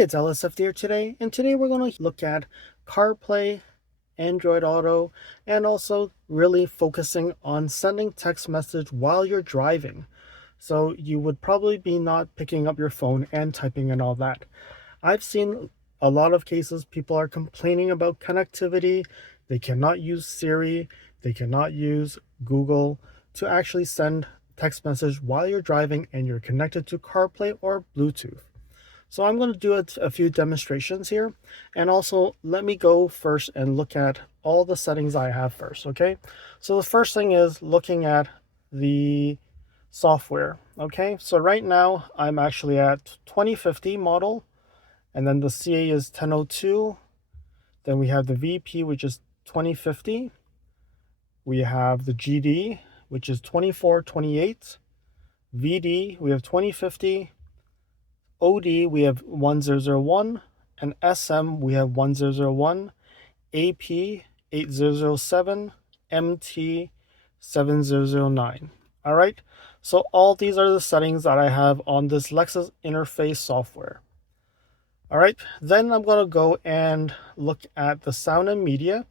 it's LSFD here today, and today we're going to look at CarPlay, Android Auto, and also really focusing on sending text message while you're driving. So you would probably be not picking up your phone and typing and all that. I've seen a lot of cases people are complaining about connectivity. They cannot use Siri, they cannot use Google to actually send text message while you're driving and you're connected to CarPlay or Bluetooth. So I'm going to do a few demonstrations here, and also let me go first and look at all the settings I have first, okay? So the first thing is looking at the software, okay? So right now I'm actually at 2050 model, and then the CA is 1002. Then we have the VP, which is 2050. We have the GD, which is 2428. VD, we have 2050. OD, we have 1001, and SM, we have 1001, AP, 8007, MT, 7009. All right, so all these are the settings that I have on this Lexus Interface software. All right, then I'm going to go and look at the sound and media,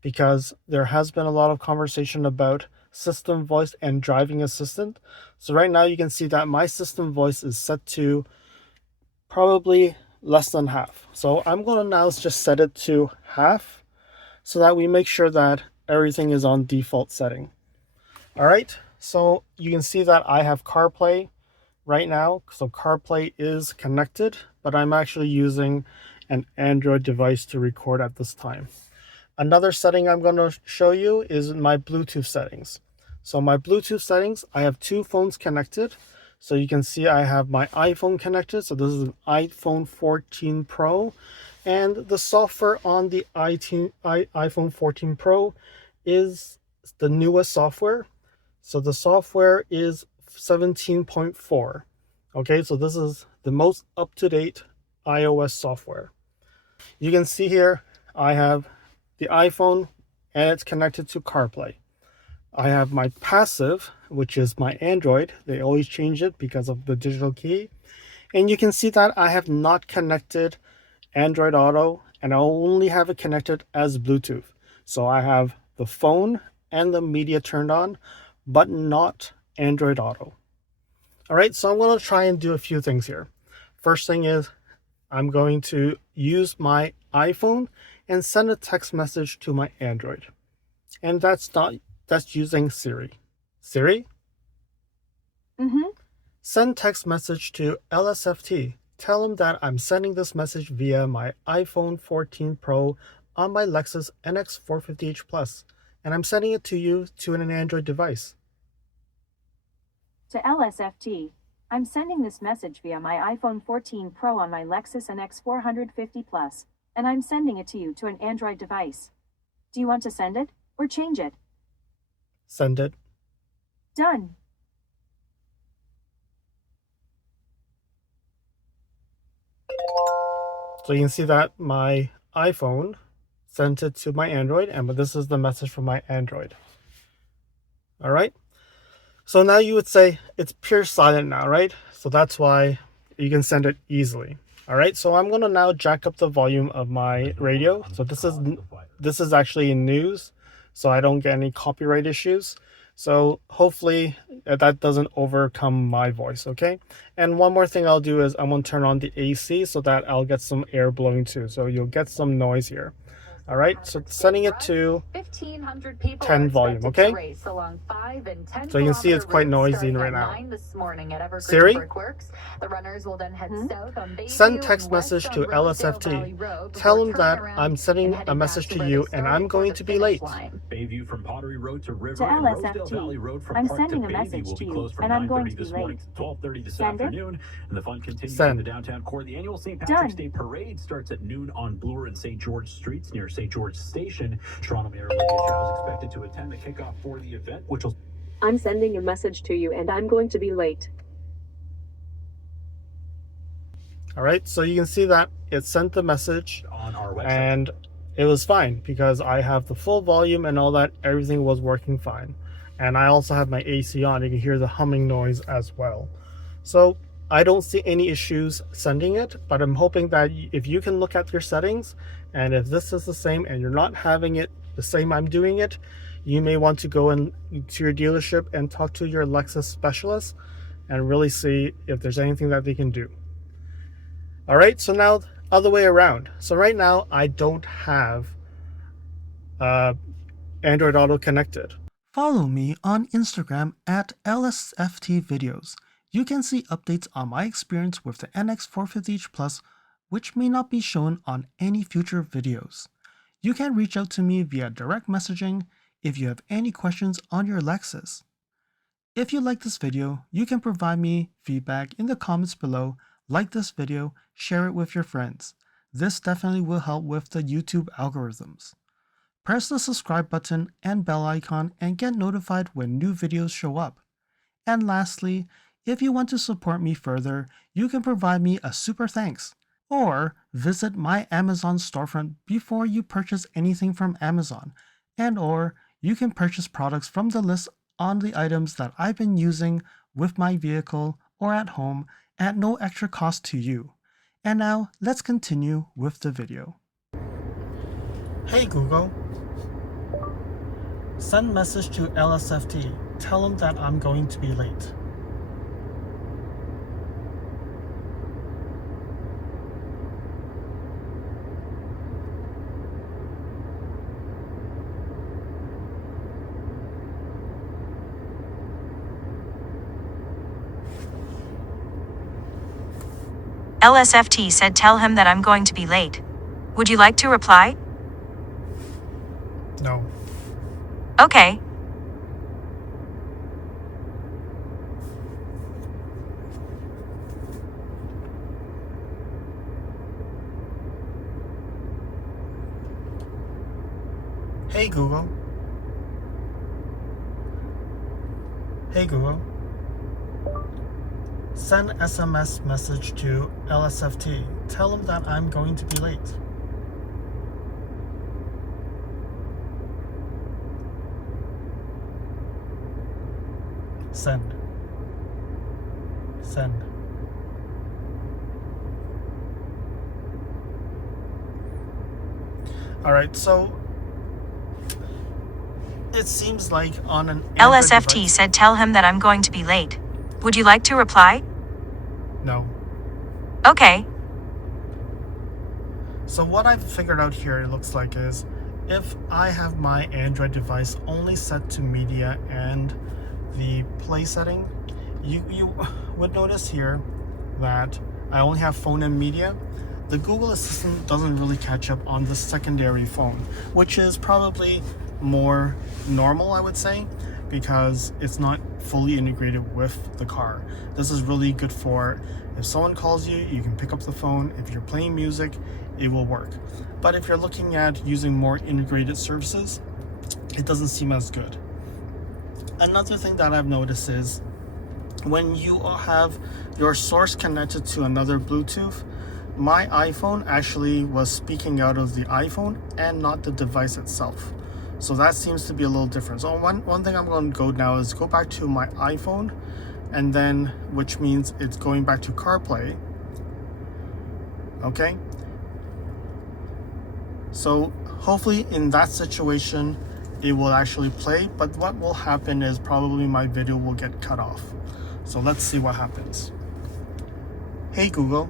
because there has been a lot of conversation about system voice and driving assistant. So right now you can see that my system voice is set to probably less than half. So I'm going to now just set it to half so that we make sure that everything is on default setting. All right, so you can see that I have CarPlay right now. So CarPlay is connected, but I'm actually using an Android device to record at this time. Another setting I'm going to show you is my Bluetooth settings. So my Bluetooth settings, I have two phones connected. So you can see I have my iPhone connected. So this is an iPhone 14 Pro. And the software on the iPhone 14 Pro is the newest software. So the software is 17.4. Okay, so this is the most up-to-date iOS software. You can see here I have the iPhone and it's connected to CarPlay. I have my passive, which is my Android. They always change it because of the digital key. And you can see that I have not connected Android Auto, and I only have it connected as Bluetooth. So I have the phone and the media turned on, but not Android Auto. All right, so I'm going to try and do a few things here. First thing is I'm going to use my iPhone and send a text message to my Android. And that's using Siri. Siri? Send text message to LSFT. Tell him that I'm sending this message via my iPhone 14 Pro on my Lexus NX450h Plus, and I'm sending it to you to an Android device. To LSFT, I'm sending this message via my iPhone 14 Pro on my Lexus NX450 Plus, and I'm sending it to you to an Android device. Do you want to send it or change it? Send it. Done. So you can see that my iPhone sent it to my Android, and this is the message from my Android. All right. So now you would say it's pure silent now, right? So that's why you can send it easily. All right. So I'm going to now jack up the volume of my radio. So this is actually in news, so I don't get any copyright issues. So hopefully that doesn't overcome my voice, okay? And one more thing I'll do is I'm going to turn on the AC so that I'll get some air blowing too. So you'll get some noise here. All right, so setting it to 10 volume, okay? So you can see it's quite noisy right now. Siri, send text message to LSFT. Tell him that I'm sending a message to you and I'm going to be late. To LSFT, I'm sending a message to you and I'm going to be late. Send it. Send. The downtown core, the annual St. Patrick's Day Parade starts at noon on Bloor and St. George Streets near St. George Station. Toronto Mayor Lydia Chow is expected to attend the kickoff for the event, which will... I'm sending a message to you and I'm going to be late. All right, so you can see that it sent the message on our website. And it was fine because I have the full volume and all that. Everything was working fine. And I also have my AC on. You can hear the humming noise as well. So I don't see any issues sending it, but I'm hoping that if you can look at your settings, and if this is the same and you're not having it the same I'm doing it, you may want to go in to your dealership and talk to your Lexus specialist and really see if there's anything that they can do. All right, so now other way around. So right now I don't have Android Auto connected. Follow me on Instagram at LSFT Videos. You can see updates on my experience with the NX450h Plus, which may not be shown on any future videos. You can reach out to me via direct messaging if you have any questions on your Lexus. If you like this video, you can provide me feedback in the comments below, like this video, share it with your friends. This definitely will help with the YouTube algorithms. Press the subscribe button and bell icon and get notified when new videos show up. And lastly, if you want to support me further, you can provide me a super thanks, or visit my Amazon storefront before you purchase anything from Amazon, or you can purchase products from the list on the items that I've been using with my vehicle or at home at no extra cost to you. And now let's continue with the video. Hey Google, send message to LSFT. Tell them that I'm going to be late. LSFT said tell him that I'm going to be late. Would you like to reply? No. Okay. Hey Google. Hey Google. Send SMS message to LSFT. Tell them that I'm going to be late. Send. Send. Alright, so it seems like on an Android LSFT device, said tell him that I'm going to be late. Would you like to reply? no. Okay. So what I've figured out here, it looks like, is if I have my Android device only set to media and the play setting, you would notice here that I only have phone and media. The Google Assistant doesn't really catch up on the secondary phone, which is probably more normal, I would say, because it's not fully integrated with the car. This is really good for if someone calls you, you can pick up the phone. If you're playing music, it will work. But if you're looking at using more integrated services, it doesn't seem as good. Another thing that I've noticed is when you have your source connected to another Bluetooth, my iPhone actually was speaking out of the iPhone and not the device itself. So that seems to be a little different. So one thing I'm going to go now is go back to my iPhone, and then which means it's going back to CarPlay. Okay. So hopefully in that situation, it will actually play, but what will happen is probably my video will get cut off. So let's see what happens. Hey Google,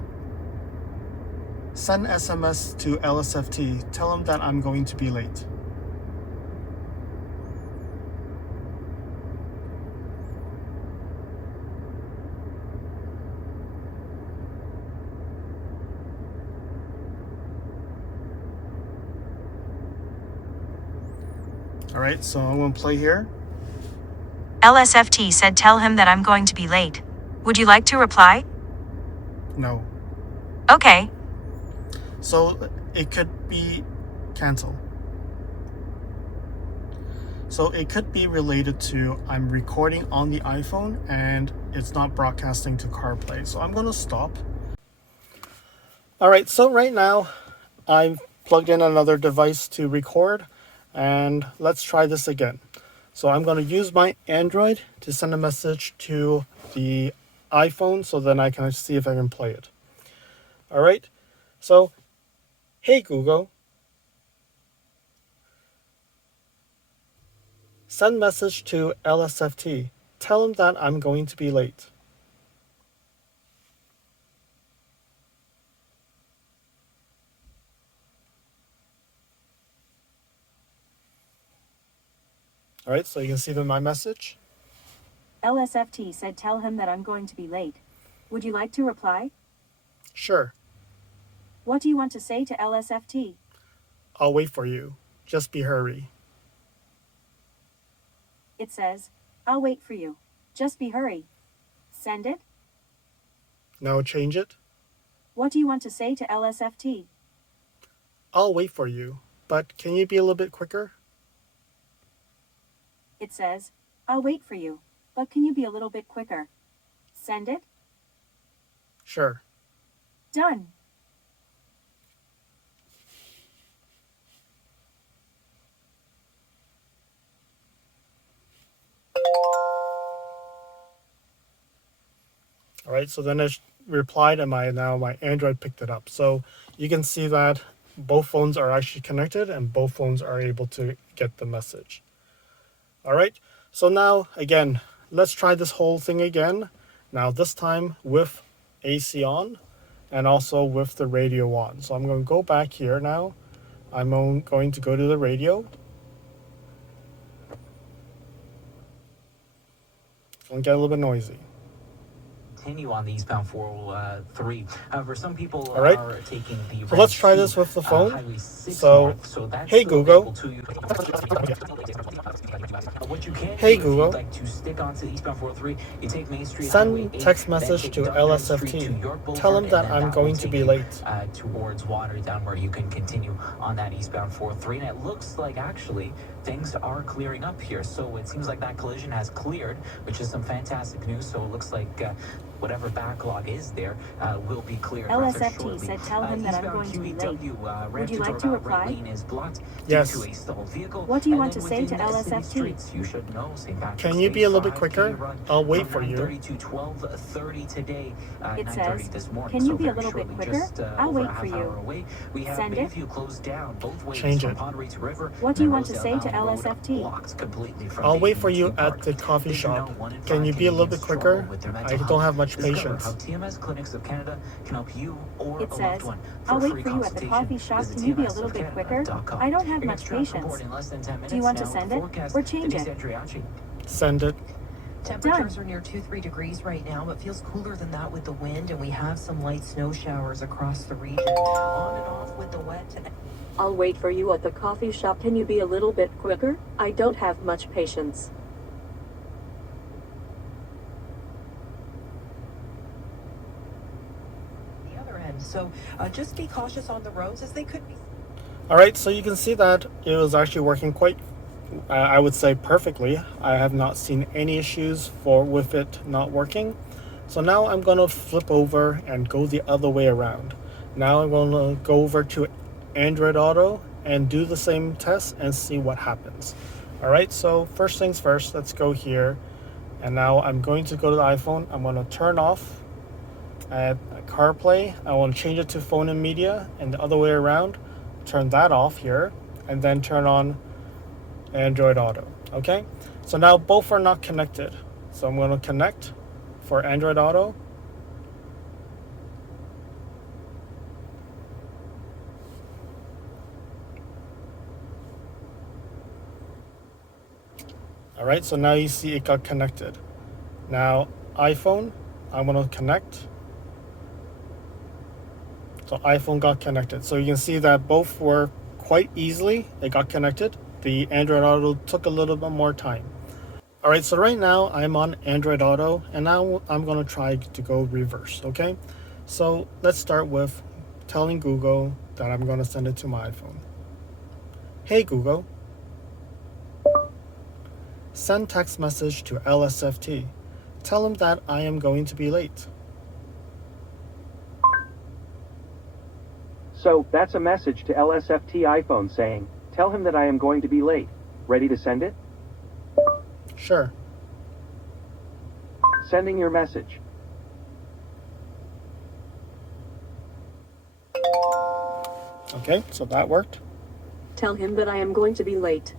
send SMS to LSFT. Tell them that I'm going to be late. All right, so I'm going to play here. LSFT said tell him that I'm going to be late. Would you like to reply? No. Okay. So it could be cancel. So it could be related to I'm recording on the iPhone and it's not broadcasting to CarPlay. So I'm going to stop. All right, so right now I've plugged in another device to record, and let's try this again. So I'm going to use my Android to send a message to the iPhone so then I can see if I can play it. All right. So, hey Google, send message to LSFT. Tell him that I'm going to be late. All right, so you can see my message. LSFT said tell him that I'm going to be late. Would you like to reply? Sure, What do you want to say to LSFT? I'll wait for you. Just be hurry. It says, I'll wait for you. Just be hurry. Send it? Now change it. What do you want to say to LSFT? I'll wait for you, but can you be a little bit quicker? It says, I'll wait for you, but can you be a little bit quicker? Send it? Sure. Done. All right, so then it replied and my Android picked it up. So you can see that both phones are actually connected and both phones are able to get the message. All right, so now again, let's try this whole thing again. Now this time with AC on and also with the radio on. So I'm going to go back here now. I'm going to go to the radio. It's going to get a little bit noisy. Continue on the eastbound 403. However, some people All right. are taking the So let's try this with the phone. Highway 6 So, north, so that's hey still Google. available to you. What you can Hey do Google. if you'd like to stick onto the eastbound 403, you take Main Street, Send Highway 8, text then message take to Duncan Street to LSFT. York Boulevard, Tell him and that then I'm that going will to take be you, late. Towards Watertown, where you can continue on that eastbound 403. And it looks like actually things are clearing up here. So it seems like that collision has cleared, which is some fantastic news. So it looks like whatever backlog is there will be cleared rather LSFT shortly. said tell him that I'm Eastbound going to be late. QEW, Would you like to roundabout right reply? lane is blocked Yes. due to a stalled vehicle. What do you And want then to say to within the city LSFT? streets, you should know St. Patrick's Can you Day be a little bit 5K quicker? run I'll wait from for you. 9:30 to 12:30 today, It 9:30 says, this morning. can you so be a very little bit shortly, quicker? just, I'll over wait a for half you. hour away. We have Send it? Bayview closed down both ways Change from it. Padre to River. What do you and want to say to Rosedale Road LSFT? blocked completely from I'll wait Bayview for you to at Park. the coffee Did you know shop. 1 in Can 5 you be a little bit Canadians struggle quicker? with their mental I health? don't have much Discover patience. how TMS Clinics of Canada can help you or It a loved says, one. I'll For a wait free for you at the consultation, coffee shop. visit Can you be a little bit quicker? TMSofcanada.com. I don't have Your much next transport patience. in less than 10 minutes Do you want to now. send The it forecast, or change Denise it? Andriachi. Send it. Temperatures are near 2-3 degrees right now, but feels cooler than that with the wind, and we have some light snow showers across the region. On and off with the wet. I'll wait for you at the coffee shop. Can you be a little bit quicker? I don't have much patience. The other end. So just be cautious on the roads as they could be. All right, so you can see that it was actually working quite, I would say perfectly. I have not seen any issues with it not working. So now I'm going to flip over and go the other way around. Now I'm going to go over to Android Auto and do the same test and see what happens. All right, so first things first, let's go here. And now I'm going to go to the iPhone. I'm going to turn off CarPlay. I want to change it to phone and media, and the other way around. Turn that off here, and then turn on Android Auto. Okay, so now both are not connected. So I'm going to connect for Android Auto. All right, so now you see it got connected. Now iPhone, I'm going to connect. So iPhone got connected. So you can see that both were quite easily, it got connected. The Android Auto took a little bit more time. All right, so right now I'm on Android Auto, and now I'm going to try to go reverse, okay? So let's start with telling Google that I'm going to send it to my iPhone. Hey Google, send text message to LSFT. Tell him that I am going to be late. So, that's a message to LSFT iPhone saying, tell him that I am going to be late. Ready to send it? Sure. Sending your message. Okay, so that worked. Tell him that I am going to be late.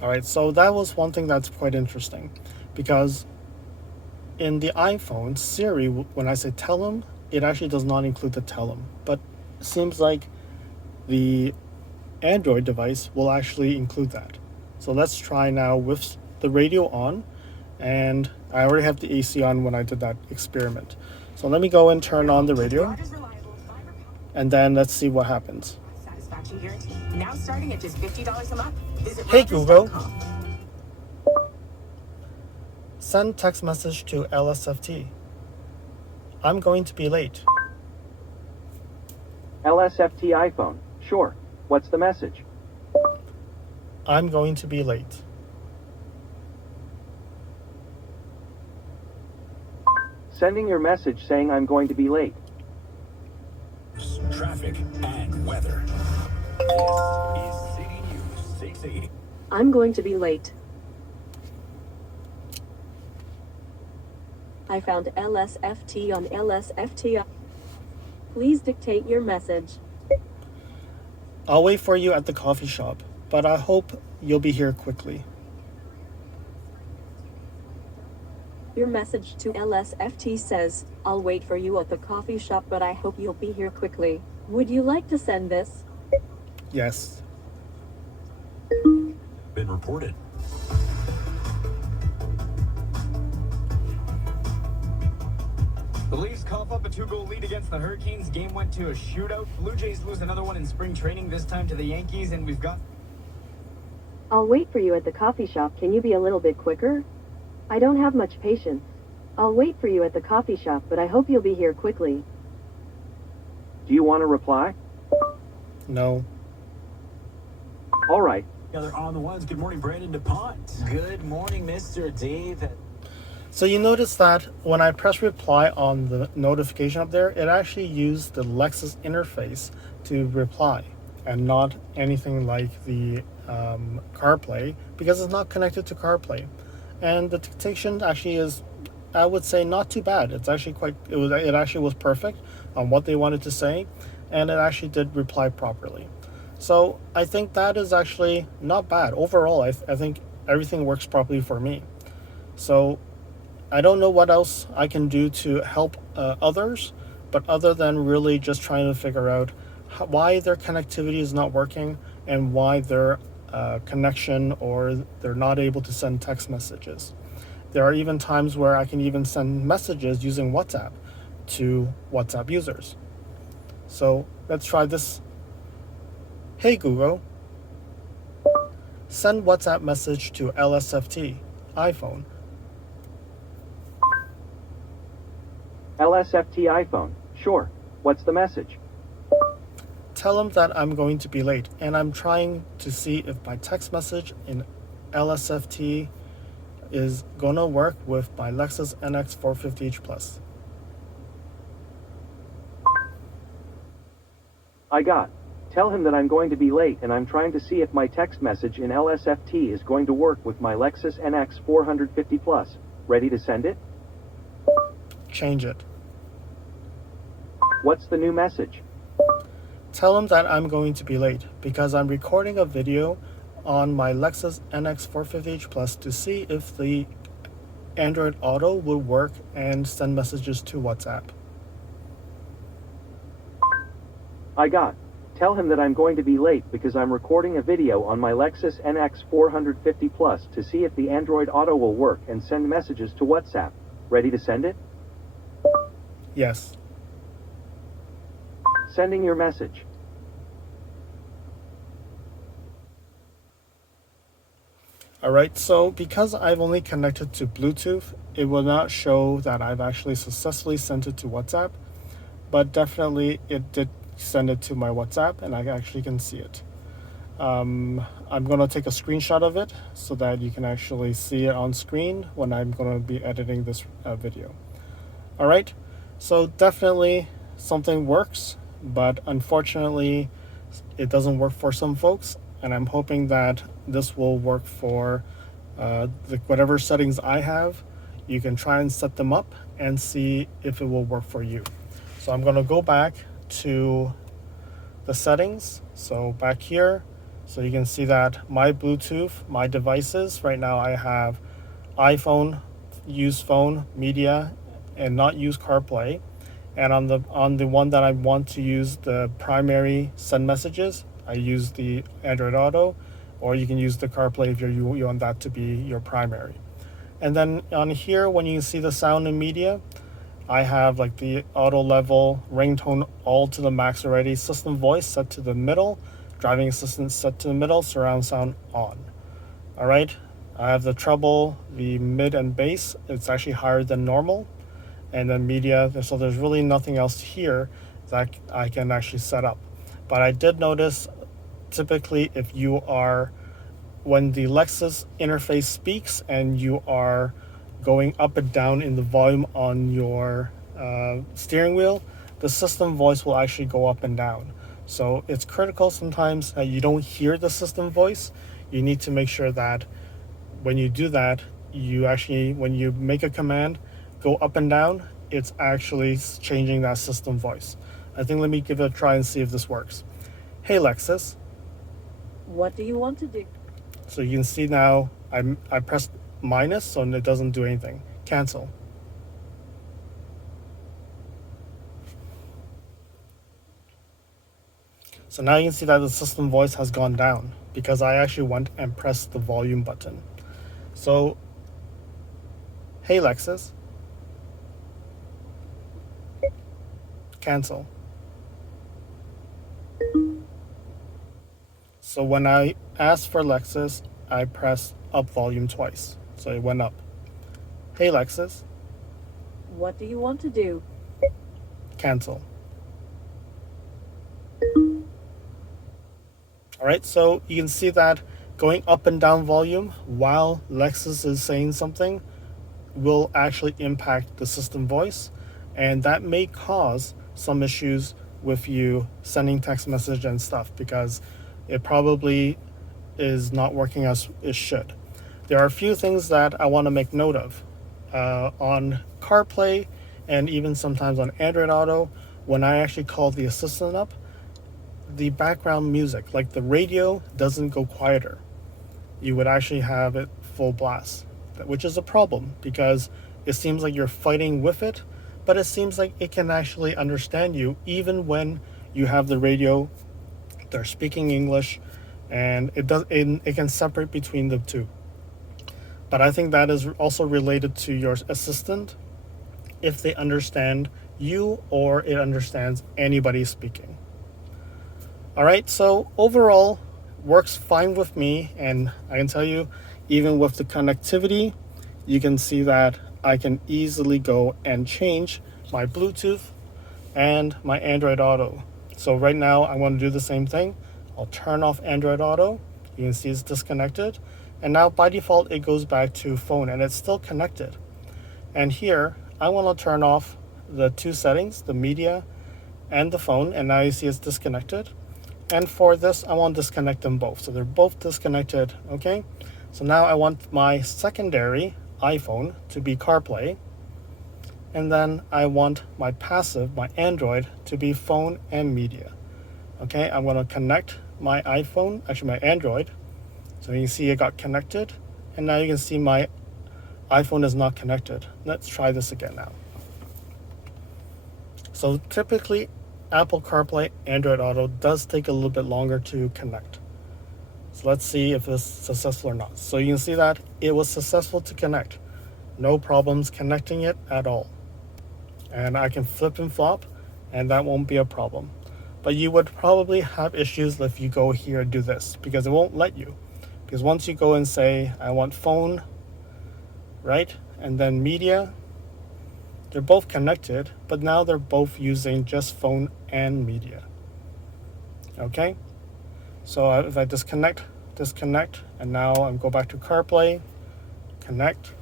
All right, so that was one thing that's quite interesting, because in the iPhone, Siri, when I say tell him, it actually does not include the tell him. But it seems like the Android device will actually include that. So let's try now with the radio on, and I already have the AC on when I did that experiment. So let me go and turn on the radio, and then let's see what happens. Satisfaction guarantee. Now starting at just $50 a month. Visit Hey Google, Rogers.com. send text message to LSFT. I'm going to be late. LSFT iPhone. Sure. What's the message? I'm going to be late. Sending your message saying I'm going to be late. Traffic and weather. This is City News 680. I'm going to be late. I found LSFT on LSFT. Please dictate your message. I'll wait for you at the coffee shop, but I hope you'll be here quickly. Your message to LSFT says, I'll wait for you at the coffee shop, but I hope you'll be here quickly. Would you like to send this? Yes. Been reported. The Leafs cough up a 2-goal lead against the Hurricanes. Game went to a shootout. Blue Jays lose another one in spring training, this time to the Yankees, and we've got... I'll wait for you at the coffee shop. Can you be a little bit quicker? I don't have much patience. I'll wait for you at the coffee shop, but I hope you'll be here quickly. Do you want to reply? No. All right. Together on the ones. Good morning, Brandon DuPont. Good morning, Mr. Dave. So you notice that when I press reply on the notification up there, it actually used the Lexus interface to reply and not anything like the CarPlay, because it's not connected to CarPlay. And the dictation actually is, I would say, not too bad. It's actually it actually was perfect on what they wanted to say, and it actually did reply properly. So I think that is actually not bad. Overall, I think everything works properly for me. So I don't know what else I can do to help others, but other than really just trying to figure out why their connectivity is not working and why their connection, or they're not able to send text messages. There are even times where I can even send messages using WhatsApp to WhatsApp users. So let's try this. Hey Google, send WhatsApp message to LSFT iPhone. LSFT iPhone. Sure. What's the message? Tell them that I'm going to be late, and I'm trying to see if my text message in LSFT is gonna work with my Lexus NX450h Plus. I got. Tell him that I'm going to be late, and I'm trying to see if my text message in LSFT is going to work with my Lexus NX450 Plus. Ready to send it? Change it. What's the new message? Tell them that I'm going to be late because I'm recording a video on my Lexus NX450h Plus to see if the Android Auto will work and send messages to WhatsApp. I got. Tell him that I'm going to be late because I'm recording a video on my Lexus NX450 Plus to see if the Android Auto will work and send messages to WhatsApp. Ready to send it? Yes. Sending your message. Alright, so because I've only connected to Bluetooth, it will not show that I've actually successfully sent it to WhatsApp, but definitely it did send it to my WhatsApp, and I actually can see it. I'm going to take a screenshot of it so that you can actually see it on screen when I'm going to be editing this video. Alright, so definitely something works, but unfortunately it doesn't work for some folks, and I'm hoping that this will work for whatever settings I have. You can try and set them up and see if it will work for you. So I'm going to go back to the settings, so back here, so you can see that my Bluetooth, my devices, right now I have iPhone, use phone, media, and not use CarPlay. And on the one that I want to use the primary send messages, I use the Android Auto, or you can use the CarPlay if you want that to be your primary. And then on here, when you see the sound and media, I have like the auto level, ringtone all to the max already, system voice set to the middle, driving assistance set to the middle, surround sound on. All right, I have the treble, the mid and bass, it's actually higher than normal. And then media, so there's really nothing else here that I can actually set up. But I did notice, typically if you are, when the Lexus interface speaks and you are going up and down in the volume on your steering wheel, the system voice will actually go up and down. So it's critical sometimes that you don't hear the system voice. You need to make sure that when you do that, you actually, when you make a command, go up and down, it's actually changing that system voice. I think let me give it a try and see if this works. Hey Lexus. What do you want to do? So you can see now I pressed minus, so it doesn't do anything. Cancel. So now you can see that the system voice has gone down because I actually went and pressed the volume button. So, hey Lexus. Cancel. So when I asked for Lexus, I pressed up volume twice. So it went up. Hey Lexus. What do you want to do? Cancel. Alright, so you can see that going up and down volume while Lexus is saying something will actually impact the system voice, and that may cause some issues with you sending text message and stuff because it probably is not working as it should. There are a few things that I want to make note of. On CarPlay and even sometimes on Android Auto, when I actually call the assistant up, the background music, like the radio, doesn't go quieter. You would actually have it full blast, which is a problem because it seems like you're fighting with it, but it seems like it can actually understand you even when you have the radio, they're speaking English, and it can separate between the two. But I think that is also related to your assistant, if they understand you or it understands anybody speaking. All right, so overall, works fine with me, and I can tell you, even with the connectivity, you can see that I can easily go and change my Bluetooth and my Android Auto. So right now, I want to do the same thing. I'll turn off Android Auto. You can see it's disconnected. And now by default, it goes back to phone, and it's still connected. And here, I want to turn off the two settings, the media and the phone, and now you see it's disconnected. And for this, I want to disconnect them both. So they're both disconnected, okay? So now I want my secondary iPhone to be CarPlay. And then I want my passive, my Android, to be phone and media. Okay, I'm going to connect my iPhone, actually my Android. So you can see it got connected. And now you can see my iPhone is not connected. Let's try this again now. So typically, Apple CarPlay, Android Auto does take a little bit longer to connect. So let's see if it's successful or not. So you can see that it was successful to connect. No problems connecting it at all. And I can flip and flop, and that won't be a problem. But you would probably have issues if you go here and do this, because it won't let you. Because once you go and say, I want phone, right? And then media, they're both connected, but now they're both using just phone and media. Okay? So if I disconnect, and now I go back to CarPlay, connect.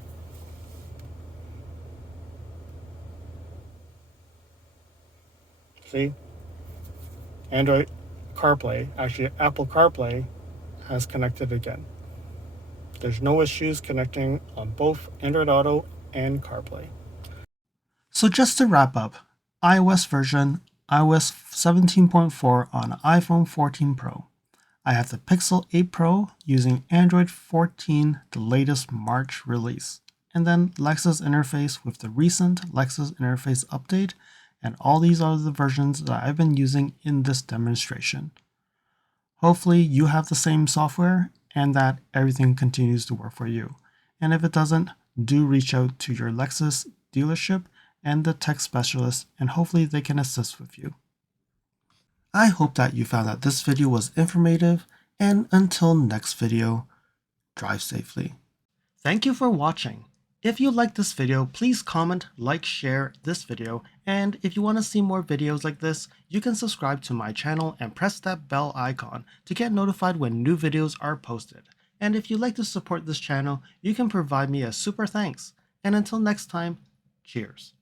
See? Android CarPlay, actually Apple CarPlay has connected again. There's no issues connecting on both Android Auto and CarPlay. So just to wrap up, iOS version iOS 17.4 on iPhone 14 Pro. I have the Pixel 8 Pro using Android 14, the latest March release, and then Lexus Interface with the recent Lexus Interface update, and all these are the versions that I've been using in this demonstration. Hopefully you have the same software and that everything continues to work for you. And if it doesn't, do reach out to your Lexus dealership and the tech specialist, and hopefully they can assist with you. I hope that you found that this video was informative, and until next video, drive safely. Thank you for watching. If you liked this video, please comment, like, share this video, and if you want to see more videos like this, you can subscribe to my channel and press that bell icon to get notified when new videos are posted. And if you'd like to support this channel, you can provide me a super thanks. And until next time, cheers.